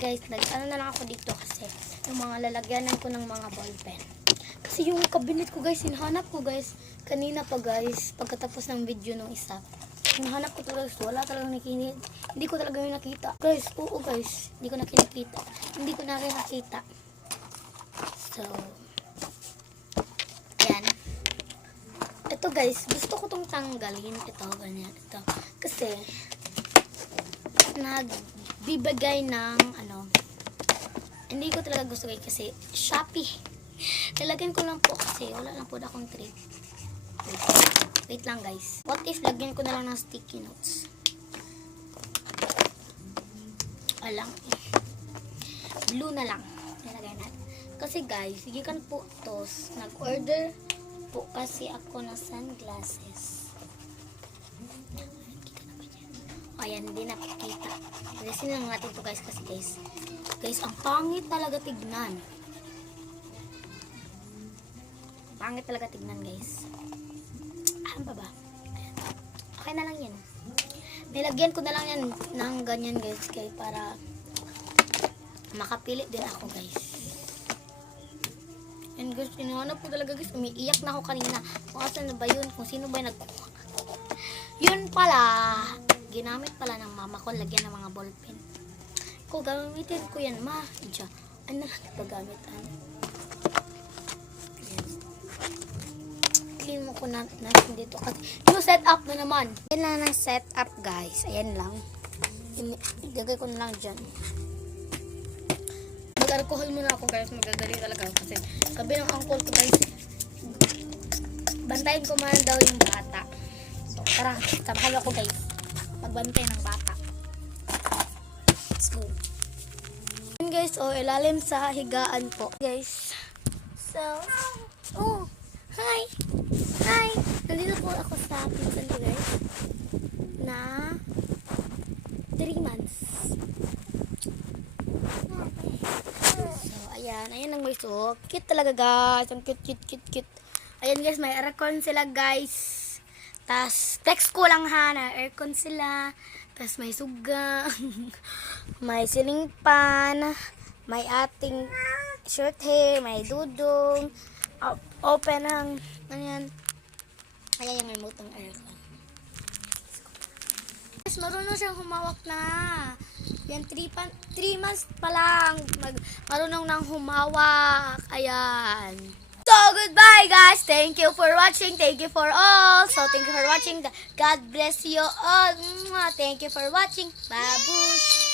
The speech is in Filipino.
guys, ano na lang ako dito kasi yung mga lalagyanan ko ng mga ballpen. Kasi yung cabinet ko guys, hinahanap ko guys. Kanina pa guys, pagkatapos ng video nung isa. Hinahanap ko to guys, wala talagang nakinit. Hindi ko talaga yung nakita. Guys, oo guys, hindi ko nakikita. Hindi ko nakita. So, ayan. Ito guys, gusto ko tong tanggalin. Ito, ganyan. Ito. Kasi, nagbibigay ng hindi ko talaga gusto guys kasi Shopee. Lalagyan ko lang po kasi wala lang po akong trade. Wait lang guys. What if lagyan ko na lang ng sticky notes? Alang. Blue na lang. Nilagay natin. Kasi guys, gikan po to. Nag-order po kasi ako ng sunglasses. Ayan, hindi nakikita. Alisin lang natin to guys kasi guys, ang pangit talaga tignan. Pangit talaga tignan guys. Ano ba ba? Ayan. Okay na lang yan. Nilagyan ko na lang yan ng ganyan guys kaya para makapili din ako guys. And guys, inuhanap ko talaga guys. Umiiyak na ako kanina. Kung asan na ba yun? Kung sino ba yung nagkuha? Yun pala. Ginamit pala ng mama ko lagyan ng mga ballpen. Kung gamitin ko yan, ma. Diyan. Ano lang ipagamit? Clean mo ko natin dito. Kasi yung setup na naman. Yan lang ng setup guys. Ayan lang. Igagay ko na lang dyan. Mag-alcohol muna ako guys. Magagaling talaga. Kasi sabi ng uncle ko guys, bantayin ko man daw yung bata. So tara, samahan ako guys. Magbantay ng bata. Let's go. Yun guys, ilalim sa higaan po. Guys. So, hi! Hi! Nandito po ako sa pinsan ko guys. Na 3 months. So, ayan. Ayan ang guys. Oh, cute talaga guys. Ang cute. Ayan guys, may aircon sila guys. Tas, text ko lang ha, na aircon sila. Tas, may suga. May ceiling fan. May ating short hair. May dudong. Open ang, ganyan. Ayan yung remote ng aircon. Guys, marunong siyang humawak na. Yan, 3 months pa lang. Marunong nang humawak. Ayan. So, goodbye guys. Thank you for watching. Thank you for all. So, thank you for watching. God bless you all. Thank you for watching. Babush.